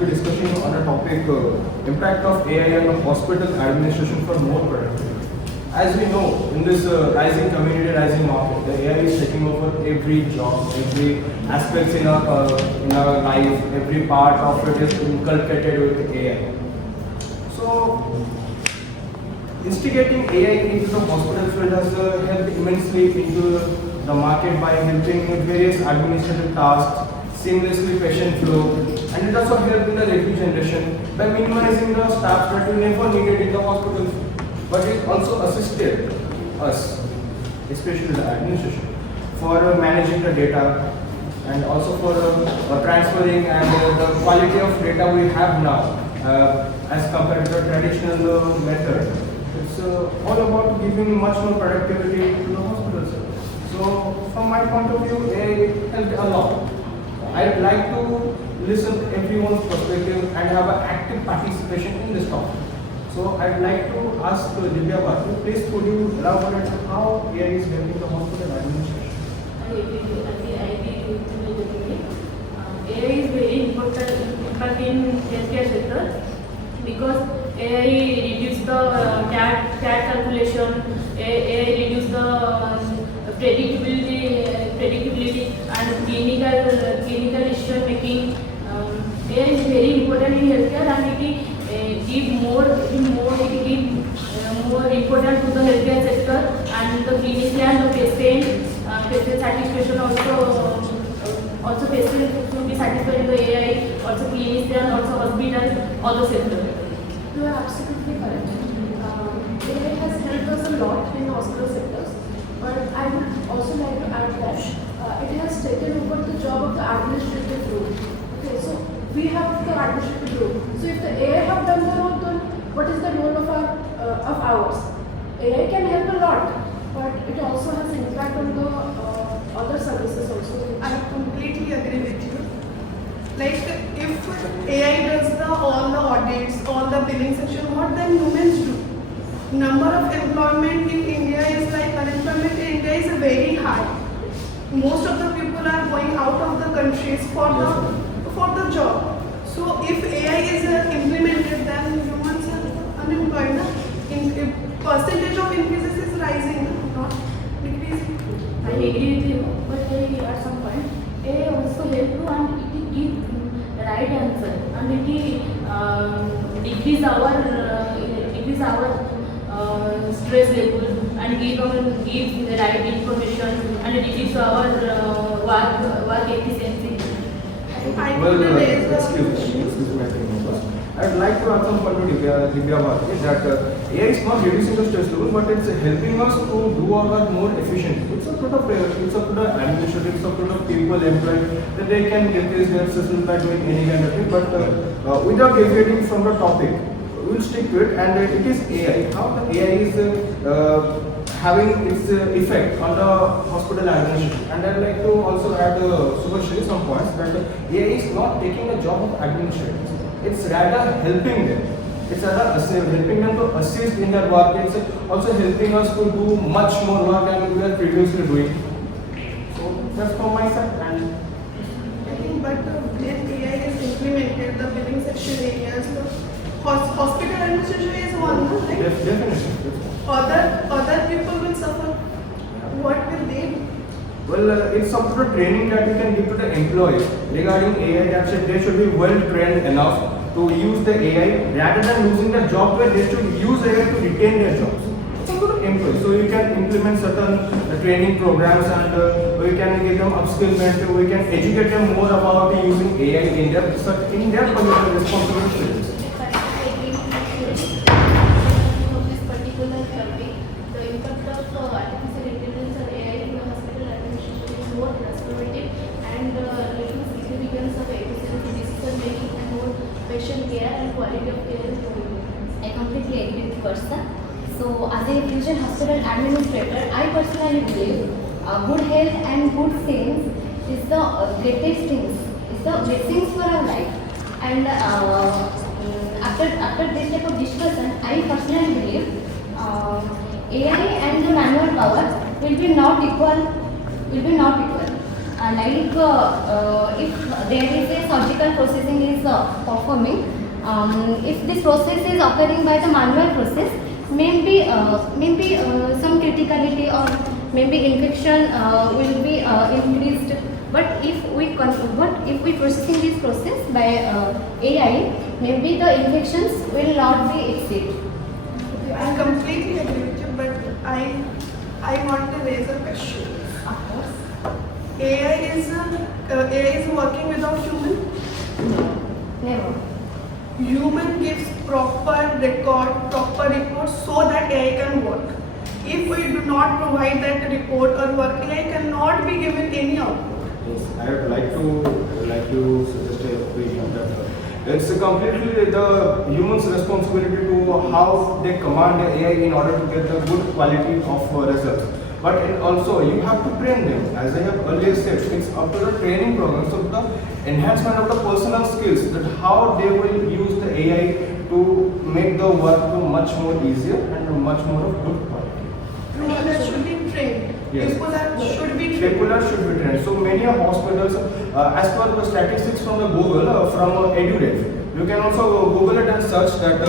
be discussing on a topic impact of AI on the hospital administration for more productivity. As we know, in this rising community, rising market, the AI is taking over every job, every aspects in our life, every part of it is inculcated with AI. So, instigating AI into the hospital field has helped immensely into the market by helping with various administrative tasks, seamlessly patient flow, and it also helped in the revenue generation by minimizing the staff that we never needed in the hospitals. But it also assisted us, especially the administration, for managing the data and also for transferring and the quality of data we have now as compared to the traditional method. It's all about giving much more productivity to the hospitals. So, from my point of view, AI helped a lot. I'd like to listen to everyone's perspective and have an active participation in this topic. So, I'd like to ask Divya Bharti, please could you elaborate on how AI is helping the hospital administration? I agree with you. AI is very important impact in healthcare sector because AI reduce the CAT calculation, AI reduce the predictability and clinical decision making. AI is very important in healthcare and it give more important to the healthcare sector and the clinician and the patient satisfaction also patient should be satisfied with the AI, also clinician, also hospital, all the sector. You are absolutely correct. AI has helped us a lot in hospital sectors, but I would also like to add that it has taken over the job of the administrative role. Okay, so we have the administrative role. So if the AI have done the role, then what is the role of ours? AI can help a lot, but it also has impact on the other services also. I completely agree with you. Like if AI does all the audits, all the billing section, what then humans do? Number of employment in India is like unemployment in India is very high. Most of the people are going out of the countries for the job. So if AI is implemented, then humans are unemployed. Percentage of increases is rising, not decreasing. I agree with you, but at some point, AI also help you and it give right answer and it decrease our stress level and give the right information and reduce our work efficiency. Excuse me, I'd like to add some point to Divya Bharti that AI is not reducing the stress level, but it's helping us to do our work more efficiently. It's up to the administration, it's up to the people employed that they can replace their system by doing any kind of thing. But without deviating from the topic, we'll stick to it. And it is AI. How the AI is having its effect on the hospital administration. And I'd like to also add superficially some points that AI is not taking the job of administrators. It's rather helping them. It's rather helping them to assist in their work. It's also helping us to do much more work than we were previously doing. So that's from my side. And I think, but when AI is implemented, the billing section areas, the hospital administration is one, right? Definitely. Other people will suffer. What will they do? Well, it's up to the training that we can give to the employees regarding AI. That they should be well trained enough to use the AI rather than losing their job, where they should use AI to retain their jobs. It's up to the employees. So you can implement certain training programs and we can give them upskillment. We can educate them more about using AI in their particular responsibilities. I completely agree with Versa. So, as a future hospital administrator, I personally believe good health and good things is the greatest things, is the blessings for our life. And after this type of discussion, I personally believe AI and the manual power will be not equal. If there is a surgical processing is performing, if this process is occurring by the manual process, maybe some criticality or maybe infection will be increased. But if we processing this process by AI, maybe the infections will not be exceed. I completely agree with you, but I want to raise a question. Of course. AI is working without human. Never. Human gives proper report so that AI can work. If we do not provide that report or work, AI cannot be given any output. Yes, I would like to suggest a opinion that it's completely the human's responsibility to how they command the AI in order to get the good quality of results. But also you have to train them. As I have earlier said, it's up to the training program, so the enhancement of the personal skills, that how they will use the AI to make the work much more easier and much more of good quality. People should be trained. Yes. Should be trained. People should be trained. So many hospitals, as per the statistics from the Google, from EduDev, you can also Google it and search that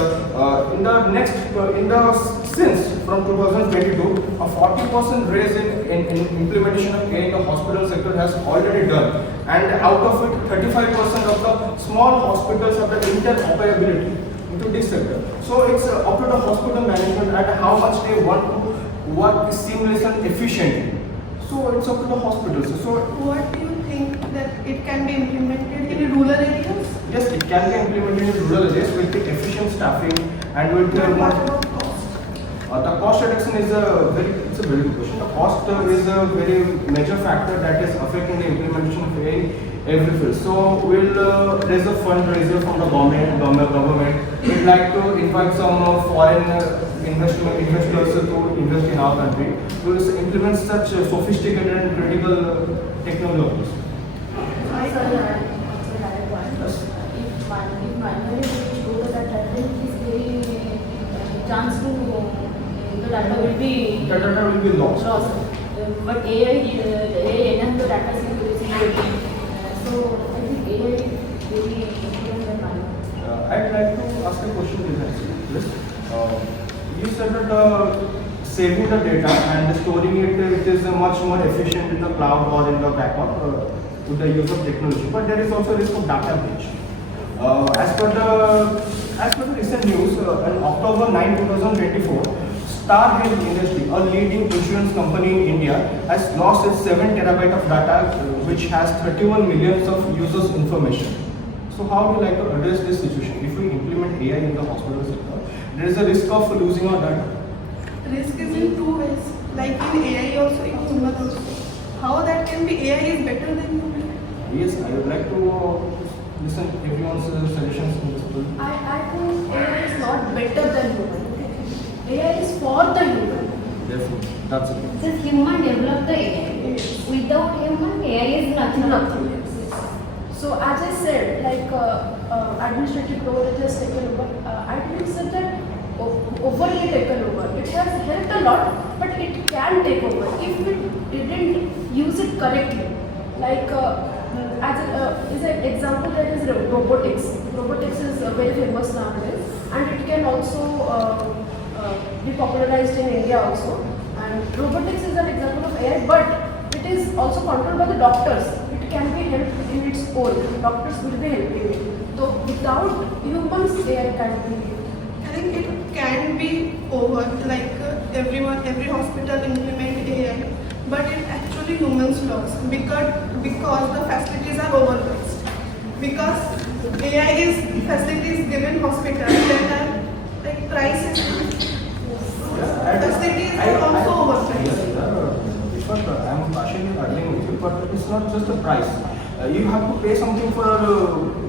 since from 2022, a 40% raise in implementation of AI in the hospital sector has already done, and out of it, 35% of the small hospitals have the interoperability into this sector. So it's up to the hospital management and how much they want to work seamless and efficiently. So it's up to the hospitals. So What do you think that it can be implemented in rural areas? yes, it can be implemented in rural areas with the efficient staffing and with the What about cost? the cost reduction is a very good question. The cost is a very major factor that is affecting the implementation of AI every field. So we'll raise a fundraiser from the government. We'd like to invite some foreign investors to invest in our country to implement such sophisticated and critical technologies. Sorry, I also had a point. If manually we go to that data, it is very chance to the data will be lost. But AI enhance the data security. So I think AI is very important than manual. I'd like to ask a question to this. You said that saving the data and storing it is much more efficient in the cloud or in the backup with the use of technology. But there is also risk of data breach. As per the recent news, on October 9, 2024, Star Health Industry, a leading insurance company in India, has lost its 7 terabyte of data, which has 31 millions of users' information. So how do you like to address this situation? If we implement AI in the hospital sector, there is a risk of losing our data. Risk is in two ways, like in AI also, in human also. How that can be? AI is better than human. Yes, I would like to listen everyone's suggestions in this bill. I think AI is not better than human. AI is for the human. Definitely, that's it. Since human developed the AI, without human, AI is nothing. So as I said, like administrative role it has taken over. I didn't say that overly taken over. It has helped a lot, but it can take over if we didn't use it correctly. Like is an example that is robotics. Robotics is very famous nowadays, and it can also be popularized in India also. And robotics is an example of AI, but it is also controlled by the doctors. It can be helped in its own. Doctors will be helping it. So without humans, AI can be. I think it can be over, like every hospital implement AI, but it actually humans loss because the facilities are overpriced. Because AI is facilities given hospitals that are like prices. Facilities are also overpriced. I'm partially agreeing with you, but it's not just the price. You have to pay something for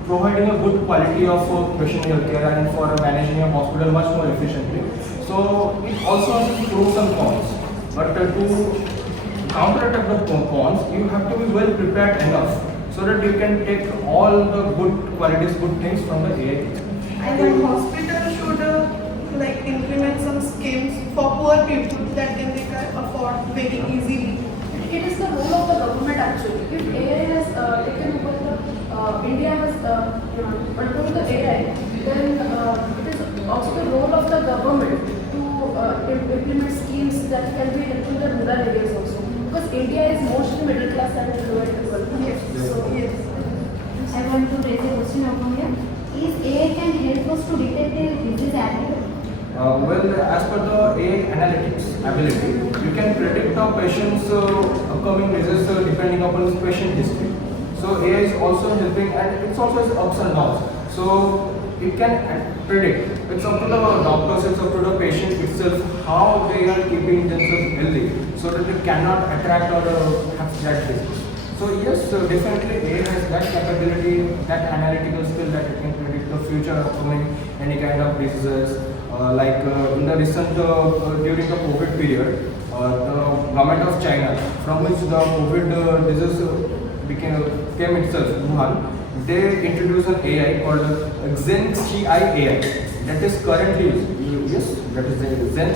providing a good quality of patient healthcare and for managing a hospital much more efficiently. So it also has pros and cons. But to counterattack the cons, you have to be well prepared enough so that you can take all the good qualities, good things from the AI. I think hospitals should like implement some schemes for poor people that they can afford very easily. It is the role of the government actually. If AI has taken over the, India has controlled the AI, then it is also the role of the government to implement schemes that can be helpful in the rural areas also. Because India is mostly middle class and lower level. Yes. So yes. I want to raise a question over here. Is AI can help us to detect a disease early? Well, as per the AI analytics ability, you can predict the patient's upcoming disease depending upon his patient history. So AI is also helping, and it's also has ups and downs. So it can predict. It's up to the doctors, it's up to the patient itself how they are keeping themselves healthy, so that they cannot attract or have that disease. So yes, definitely AI has that capability, that analytical skill that it can predict the future upcoming any kind of diseases. In the recent during the COVID period, the government of China, from which the COVID disease came itself, Wuhan, they introduced an AI called Zen AI that is currently the Zen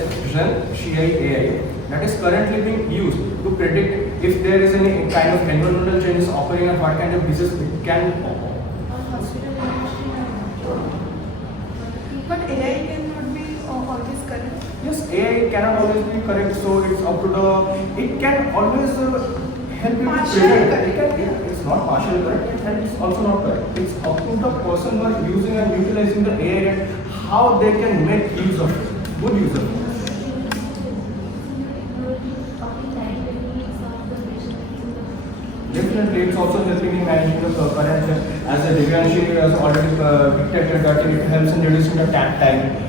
AI that is currently being used to predict if there is any kind of environmental changes occurring and what kind of disease it can occur. But AI cannot be always correct. Yes, AI cannot always be correct, so it's up to the. It can always help you to Partially predict. correct. It's not partially correct, and it's also not correct. It's up to the person who are using and utilizing the AI and how they can make use of it, good use of it. Definitely, it's also helping in managing the current. As a Divyanshi has already detected that it helps in reducing the tap time.